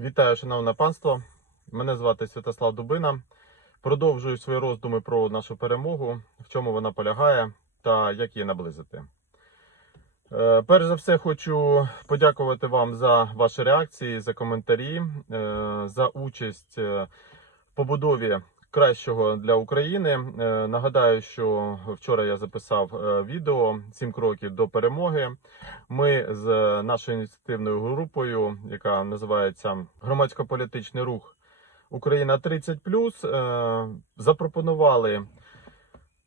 Вітаю, шановне панство. Мене звати Святослав Дубина. Продовжую свої роздуми про нашу перемогу, в чому вона полягає та як її наблизити. Е, Перш за все, хочу подякувати вам за ваші реакції, за коментарі, е, за участь е, в побудові кращого для України. Е, Нагадаю, що вчора я записав е, відео «7 кроків до перемоги. Ми з нашою ініціативною групою, яка називається Громадсько-політичний рух Україна 30+, е, запропонували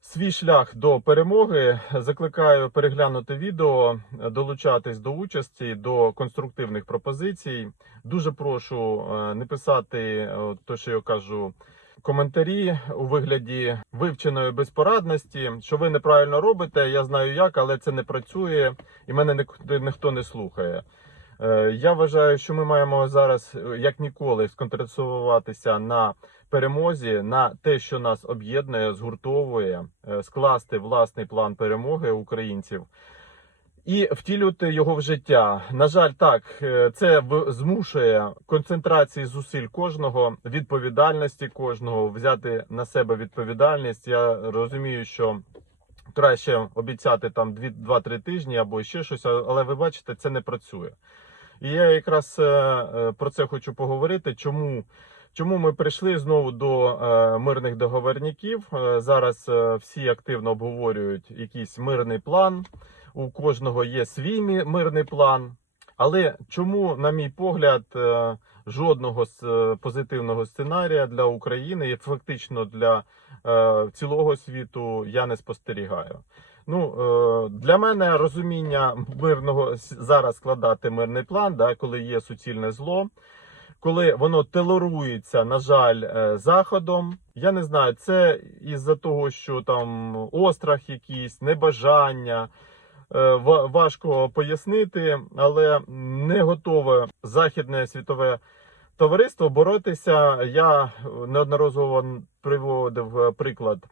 свій шлях до перемоги. Закликаю переглянути відео, долучатись до участі, до конструктивних пропозицій. Дуже прошу е, не писати е, то, що я кажу. Коментарі у вигляді вивченої безпорадності, що ви неправильно робите. Я знаю як, але це не працює, і мене ні- ніхто не слухає. Е, Я вважаю, що ми маємо зараз е, як ніколи сконцентруватися на перемозі, на те, що нас об'єднує, згуртовує, е, скласти власний план перемоги українців. І втілювати його в життя. На жаль, так е, це змушує концентрації зусиль кожного, відповідальності кожного, взяти на себе відповідальність. Я розумію, що краще обіцяти там 2-3 тижні або ще щось, але ви бачите, це не працює. І я якраз е, е, про це хочу поговорити. Чому? Чому ми прийшли знову до мирних договорників? Зараз всі активно обговорюють якийсь мирний план. У кожного є свій мирний план. Але чому, на мій погляд, е, жодного е, позитивного сценарія для України і фактично для е, цілого світу я не спостерігаю. Ну для мене розуміння мирного зараз складати мирний план, да, коли є суцільне зло, коли воно толерується, на жаль, заходом. Я не знаю, це із-за того, що там острах якийсь, небажання. Е, ва- Важко пояснити, але не готове західне світове товариство боротися. Я неодноразово приводив е, приклад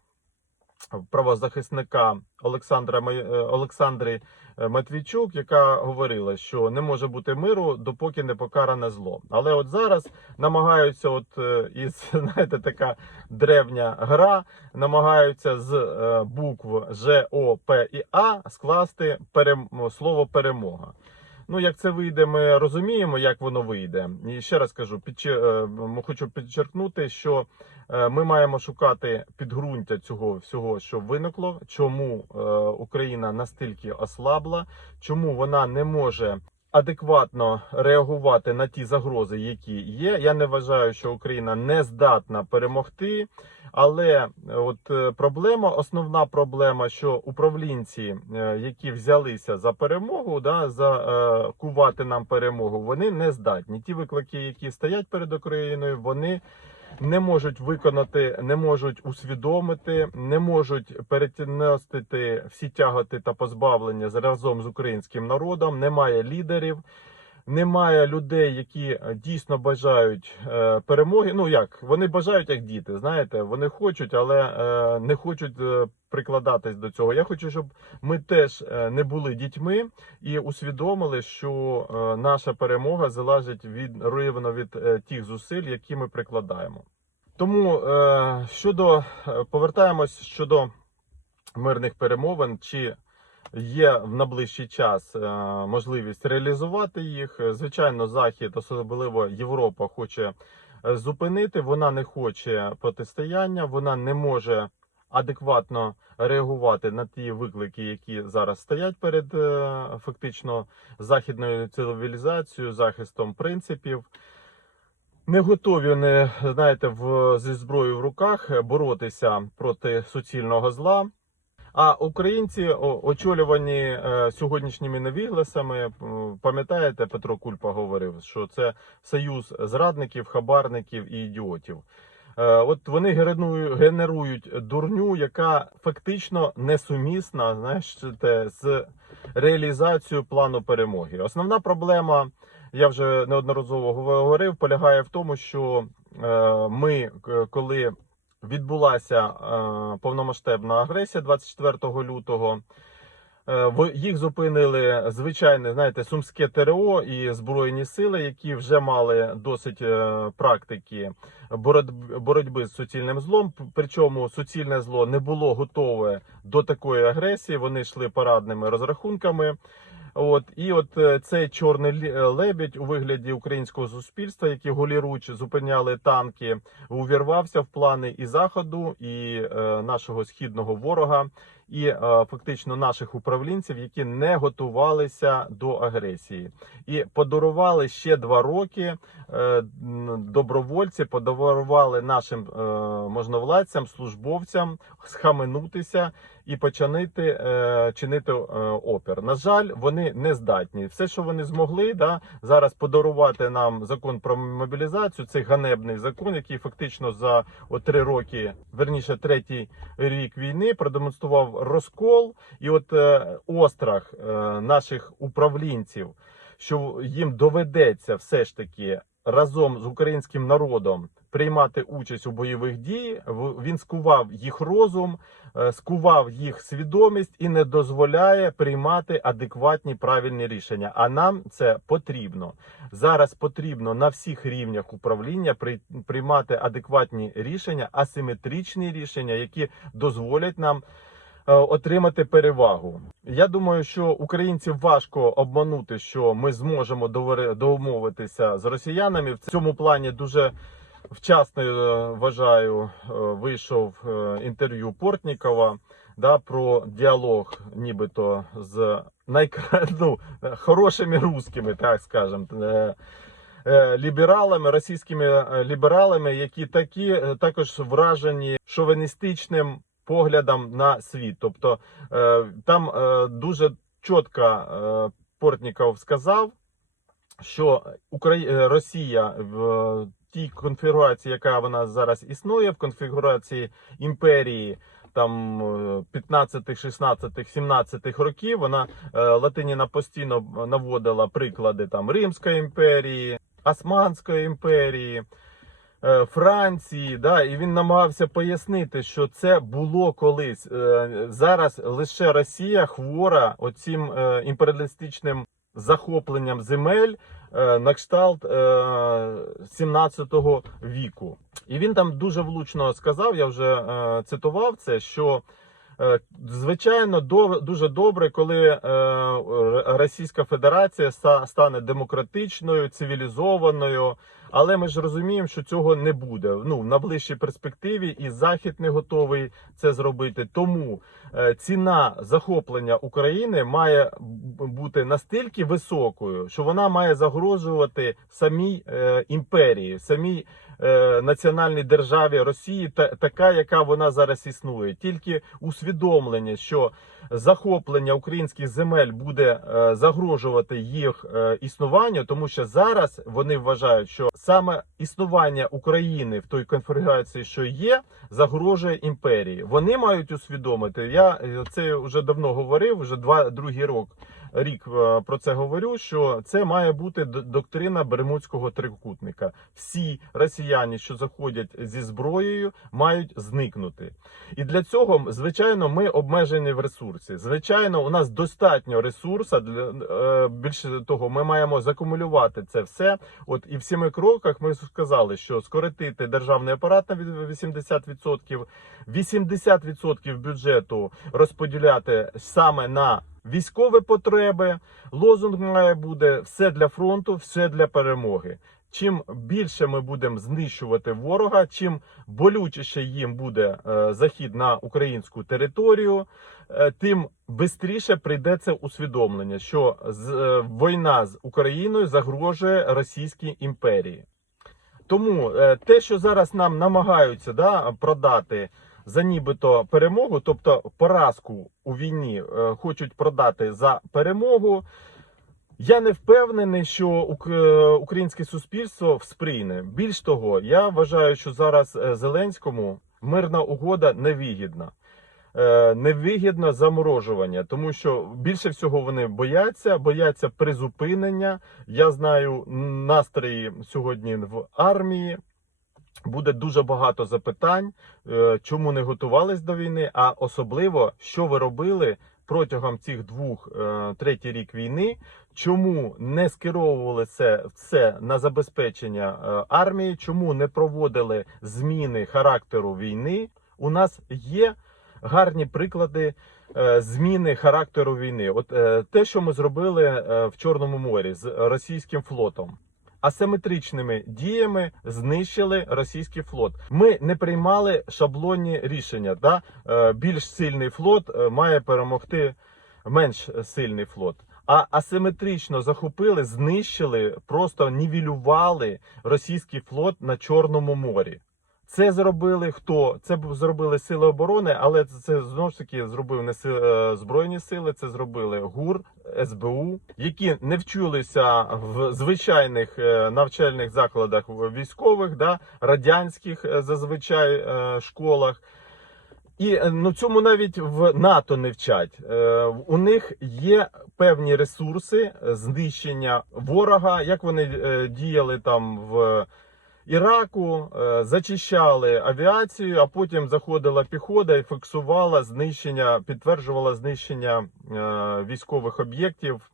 правозахисника Олександра е, Олександри е, Матвійчук, яка говорила, що не може бути миру, допоки не покаране зло. Але от зараз намагаються, от е, із знаєте, така древня гра, намагаються з букв Ж, О, П і А скласти перем... слово перемога. Ну, як це вийде, ми розуміємо, як воно вийде. І ще раз кажу, підче... е, хочу підчеркнути, що е, ми маємо шукати підґрунтя цього всього, що виникло, чому е, Україна настільки ослабла, чому вона не може. Адекватно реагувати на ті загрози, які є. Я не вважаю, що Україна не здатна перемогти. Але е, от е, проблема, основна проблема, що управлінці, е, які взялися за перемогу, да, за е, кувати нам перемогу, вони не здатні. Ті виклики, які стоять перед Україною, вони не можуть виконати, не можуть усвідомити, не можуть перетінестити всі тяготи та позбавлення разом з українським народом. Немає лідерів. Немає людей, які е, дійсно бажають е, перемоги. Ну як вони бажають як діти, знаєте, вони хочуть, але е, не хочуть прикладатись до цього. Я хочу, щоб ми теж не були дітьми і усвідомили, що наша перемога залежить від рівно від тих зусиль, які ми прикладаємо. Тому щодо повертаємось щодо мирних перемовин, чи є в найближчий час е, можливість реалізувати їх. Звичайно, Захід, особливо Європа, хоче е, зупинити. Вона не хоче протистояння, вона не може адекватно реагувати на ті виклики, які зараз стоять перед е, фактично західною цивілізацією, захистом принципів. Не готові вони, знаєте, в, зі зброєю в руках боротися проти суцільного зла. А українці, очолювані е, сьогоднішніми невігласами, пам'ятаєте, Петро Кульпа говорив, що це союз зрадників, хабарників і ідіотів. Е, От вони генерують, дурню, яка фактично несумісна знаєш, з реалізацією плану перемоги. Основна проблема, я вже неодноразово говорив, полягає в тому, що е, ми, коли відбулася е, повномасштабна агресія 24 лютого. Е, в- Їх зупинили звичайне, знаєте, сумське ТРО і збройні сили, які вже мали досить е, практики боротьб- боротьби з суцільним злом. Причому суцільне зло не було готове до такої агресії. Вони йшли парадними розрахунками. От і от е, цей чорний е, лебідь у вигляді українського суспільства, які голіруч зупиняли танки, увірвався в плани і заходу, і е, нашого східного ворога, і е, фактично наших управлінців, які не готувалися до агресії, і подарували ще два роки. е, Добровольці подарували нашим е, можновладцям, службовцям схаменутися і починити е, чинити е, опір. На жаль, вони не здатні. Все, що вони змогли, да зараз подарувати нам закон про мобілізацію. Цей ганебний закон, який фактично за о, три роки, верніше третій рік війни, продемонстрував розкол, і от е, острах е, наших управлінців, що їм доведеться все ж таки разом з українським народом приймати участь у бойових діях. Він скував їх розум, скував їх свідомість і не дозволяє приймати адекватні правильні рішення. А нам це потрібно зараз. Потрібно на всіх рівнях управління приймати адекватні рішення, асиметричні рішення, які дозволять нам. е, Отримати перевагу. Я думаю, що українців важко обманути, що ми зможемо домовитися з росіянами. В цьому плані дуже вчасно е, вважаю, е, вийшов е, інтерв'ю Портнікова да, про діалог, нібито з найкра... ну, хорошими русскими, так скажемо. Лібералами, російськими лібералами, які такі також вражені шовіністичним поглядом на світ. Тобто там дуже чітко Портніков сказав, що Росія в тій конфігурації, яка вона зараз існує, в конфігурації імперії. Там е, 15, 16, 17 років вона е, Латиніна постійно наводила приклади там Римської імперії, Османської імперії, е, Франції. Да, і він намагався пояснити, що це було колись. Е, Зараз лише Росія хвора оцім е, імперіалістичним захопленням земель е, на кшталт е, 17 віку. І він там дуже влучно сказав, я вже е, цитував це, що е, звичайно дуже добре, коли е, Російська Федерація ста- стане демократичною, цивілізованою. Але ми ж розуміємо, що цього не буде. Ну в найближчій перспективі і Захід не готовий це зробити. Тому е, ціна захоплення України має бути настільки високою, що вона має загрожувати самій е, імперії, самій національній державі Росії, та така, яка вона зараз існує. Тільки усвідомлення, що захоплення українських земель буде е, загрожувати їх е, існуванню, тому що зараз вони вважають, що саме існування України в той конфігурації, що є, загрожує імперії. Вони мають усвідомити. Я е, це вже давно говорив, вже два другий рок. Рік е, про це говорю, що це має бути доктрина Бермудського трикутника. Всі росіяни, що заходять зі зброєю, мають зникнути. І для цього, звичайно, ми обмежені в ресурсі. Звичайно, у нас достатньо ресурсу. Для е, більше того, ми маємо закумулювати це все. От і в семи кроках ми сказали, що скоротити державний апарат на 80%, 80% бюджету розподіляти саме на військові потреби. Лозунг має бути все для фронту, все для перемоги. Чим більше ми будемо знищувати ворога, чим болючіше їм буде е, захід на українську територію, е, тим швидше прийде це усвідомлення, що з, е, війна з Україною загрожує Російській імперії. Тому те, що зараз нам намагаються да, продати за нібито перемогу, тобто поразку у війні е, хочуть продати за перемогу. Я не впевнений, що е, українське суспільство всприйне. Більш того, я вважаю, що зараз е, Зеленському мирна угода невигідна. Невигідно заморожування, тому що більше всього вони бояться, бояться призупинення. Я знаю настрої сьогодні в армії. Буде дуже багато запитань, е, чому не готувались до війни, а особливо, що ви робили протягом цих двох е, третій рік війни. Чому не скеровували це все на забезпечення е, армії? Чому не проводили зміни характеру війни? У нас є гарні приклади зміни характеру війни. От те, що ми зробили в Чорному морі з російським флотом. Асиметричними діями знищили російський флот. Ми не приймали шаблонні рішення. Да? Е, Більш сильний флот е, має перемогти менш сильний флот. А асиметрично захопили, знищили, просто нівелювали російський флот на Чорному морі. Це зробили хто? Це зробили сили оборони, але це, знову ж таки зробив не е, збройні сили. Це зробили ГУР, СБУ, які не вчилися в звичайних е, навчальних закладах військових, да, радянських е, зазвичай школах. І ну цьому навіть в НАТО не вчать. Е, у них є певні ресурси знищення ворога, як вони е, діяли там в Іраку, е, зачищали авіацію, а потім заходила піхота і фіксувала знищення, підтверджувала знищення е, військових об'єктів.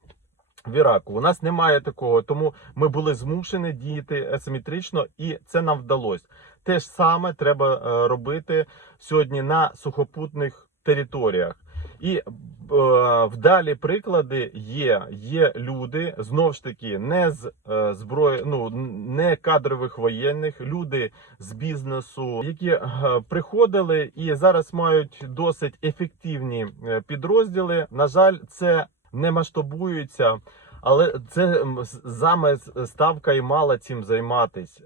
В Іраку у нас немає такого, тому ми були змушені діяти асиметрично, і це нам вдалося. Те ж саме треба е, робити сьогодні на сухопутних територіях. І е, вдалі приклади є. Є люди знов ж таки не з е, зброї, ну не кадрових воєнних, люди з бізнесу, які е, приходили і зараз мають досить ефективні підрозділи. На жаль, це не масштабується. Але це саме ставка і мала цим займатись,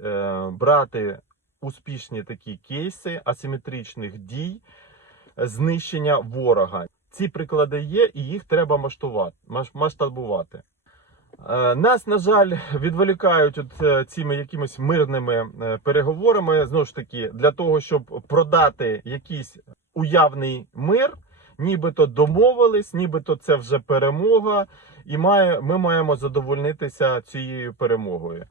брати успішні такі кейси асиметричних дій, знищення ворога. Ці приклади є, і їх треба масштабувати. Е, Нас, на жаль, відволікають от е, цими якимись мирними е, переговорами. Знову ж таки, для того, щоб продати якийсь уявний мир, нібито домовились, нібито це вже перемога, і має, ми маємо задовольнитися цією перемогою.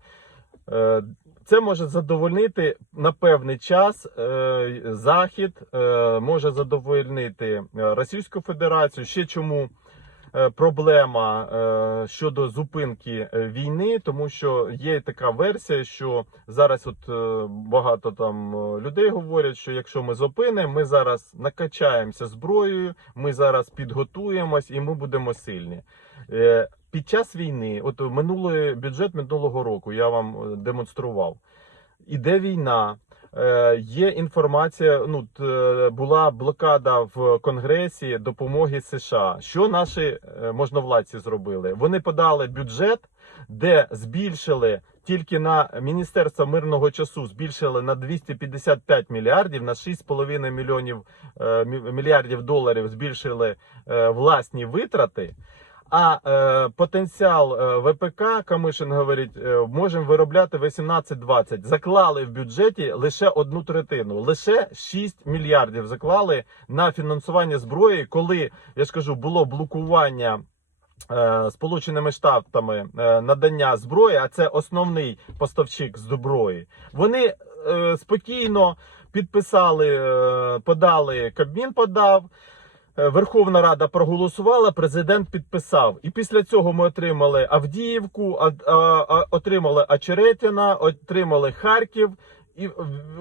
Це може задовольнити на певний час е, Захід, е, може задовольнити е, Російську Федерацію. Ще чому проблема щодо зупинки війни, тому що є така версія, що зараз от багато там людей говорять, що якщо ми зупинимо, ми зараз накачаємося зброєю, ми зараз підготуємось і ми будемо сильні. Під час війни, от минулий бюджет минулого року, я вам е, демонстрував. Іде війна, е, є інформація. Ну е, була блокада в Конгресі допомоги США. Що наші е, можновладці зробили? Вони подали бюджет, де збільшили тільки на Міністерство мирного часу збільшили на 255 мільярдів, на 6,5 мільйонів мі- мільярдів доларів збільшили власні витрати. А е, потенціал е, ВПК, Камишин говорить, е, можемо виробляти 18-20. Заклали в бюджеті лише одну третину, лише 6 мільярдів заклали на фінансування зброї, коли я ж кажу, було блокування. е, Сполученими Штатами е, надання зброї, а це основний поставщик зброї. Вони е, спокійно підписали, подали Кабмін подав. Е, Верховна Рада проголосувала, президент підписав. І після цього ми отримали Авдіївку, а, а, отримали Очеретіна, отримали Харків. І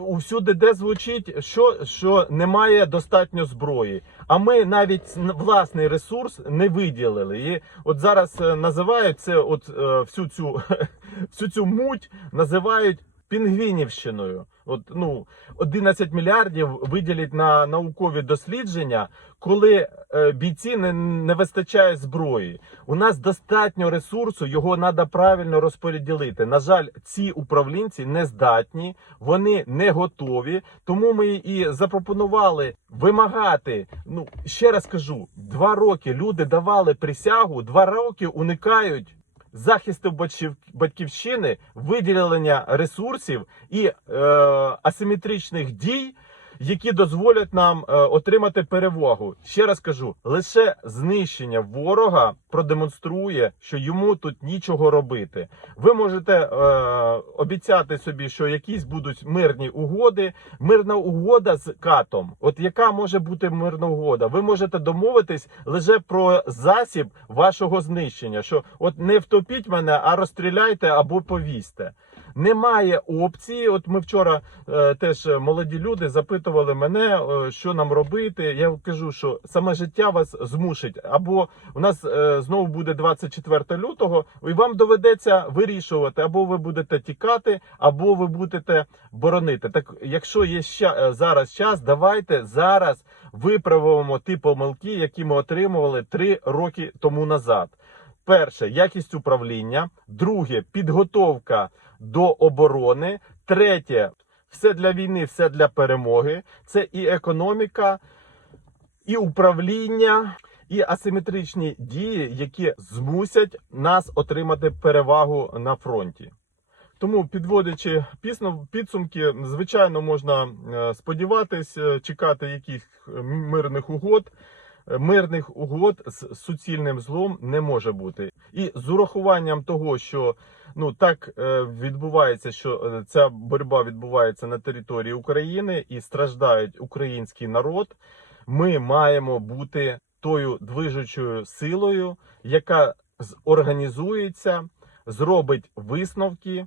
усюди, де звучить, що, що немає достатньо зброї. А ми навіть власний ресурс не виділили. І от зараз е, називають це, от е, всю цю всю цю муть називають пінгвінівщиною. От ну 11 мільярдів виділять на наукові дослідження, коли е, бійці не, не вистачає зброї. У нас достатньо ресурсу, його треба правильно розподілити. На жаль, ці управлінці не здатні, вони не готові. Тому ми і запропонували вимагати. Ну ще раз кажу: два роки люди давали присягу, два роки уникають. Захисту батьків- батьківщини, виділення ресурсів і е, асиметричних дій які дозволять нам е, отримати перевагу. Ще раз кажу: лише знищення ворога продемонструє, що йому тут нічого робити. Ви можете е, обіцяти собі, що якісь будуть мирні угоди. Мирна угода з катом. От яка може бути мирна угода? Ви можете домовитись лише про засіб вашого знищення. Що от не втопіть мене, а розстріляйте або повісьте. Немає опції. От ми вчора е, теж молоді люди запитували мене, е, що нам робити. Я кажу, що саме життя вас змусить. Або у нас е, знову буде 24 лютого, і вам доведеться вирішувати, або ви будете тікати, або ви будете боронити. Так, якщо є ще е, зараз час, давайте зараз виправимо ті помилки, які ми отримували три роки тому назад. Перше якість управління, друге підготовка до оборони, третє все для війни, все для перемоги. Це і економіка, і управління, і асиметричні дії, які змусять нас отримати перевагу на фронті. Тому, підводячи піснов- підсумки, звичайно, можна е, сподіватись, е, чекати якихось мирних угод. Мирних угод з суцільним злом не може бути. І з урахуванням того, що ну так е, відбувається, що е, ця боротьба відбувається на території України і страждають український народ. Ми маємо бути тою движучою силою, яка зорганізується, зробить висновки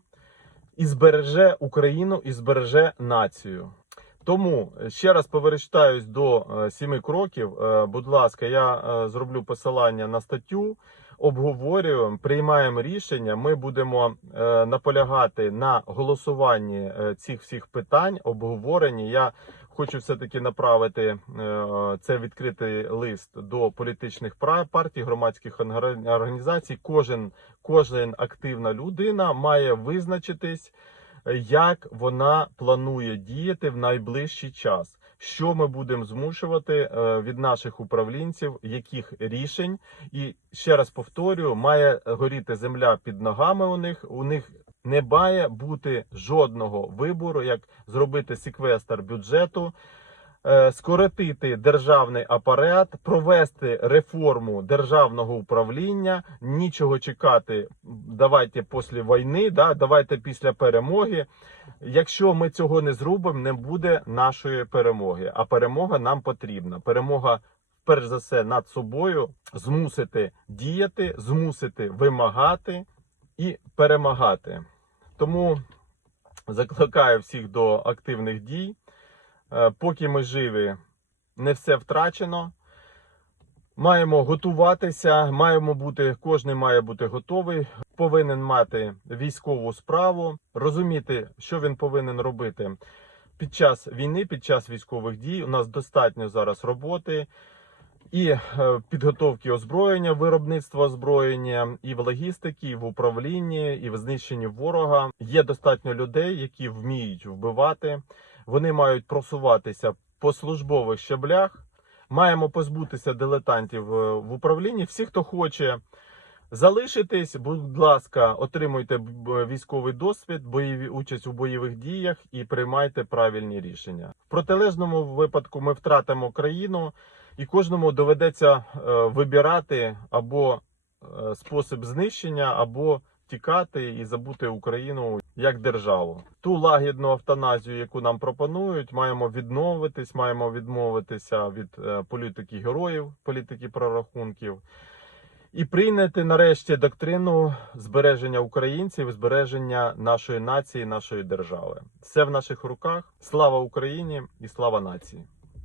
і збереже Україну, і збереже націю. Тому е, ще раз повертаюсь до е, сіми кроків. Е, Будь ласка, я зроблю посилання на статтю. Обговорюємо, приймаємо рішення. Ми будемо наполягати на голосуванні цих всіх питань, обговоренні. Я хочу все-таки направити це відкритий лист до політичних партій, громадських орган- організацій. Кожен, кожен активна людина має визначитись як вона планує діяти в найближчий час. Що ми будемо змушувати е, від наших управлінців, яких рішень, і ще раз повторюю, має горіти земля під ногами. У них у них не має бути жодного вибору, як зробити секвестр бюджету, скоротити державний апарат, провести реформу державного управління. Нічого чекати. Давайте після війни, да, давайте після перемоги. Якщо ми цього не зробимо, не буде нашої перемоги. А перемога нам потрібна. Перемога, перш за все, над собою змусити діяти, змусити вимагати і перемагати. Тому закликаю всіх до активних дій. Е, Поки ми живі, не все втрачено. Маємо готуватися, маємо бути, кожен має бути готовий, повинен мати військову справу, розуміти, що він повинен робити під час війни, під час військових дій. У нас достатньо зараз роботи і е, підготовки озброєння, виробництва озброєння, і в логістиці, і в управлінні, і в знищенні ворога. Є достатньо людей, які вміють вбивати. Вони мають просуватися по службових щаблях. Маємо позбутися дилетантів е, в управлінні. Всі, хто хоче залишитись, будь ласка, отримуйте військовий досвід, бойові участь у бойових діях і приймайте правильні рішення. В протилежному випадку ми втратимо країну, і кожному доведеться е, вибирати або е, спосіб знищення, або тікати і забути Україну як державу. Ту лагідну автоназію, яку нам пропонують, маємо відновитись, маємо відмовитися від е, політики героїв, політики прорахунків. І прийняти нарешті доктрину збереження українців, збереження нашої нації, нашої держави. Все в наших руках. Слава Україні і слава нації!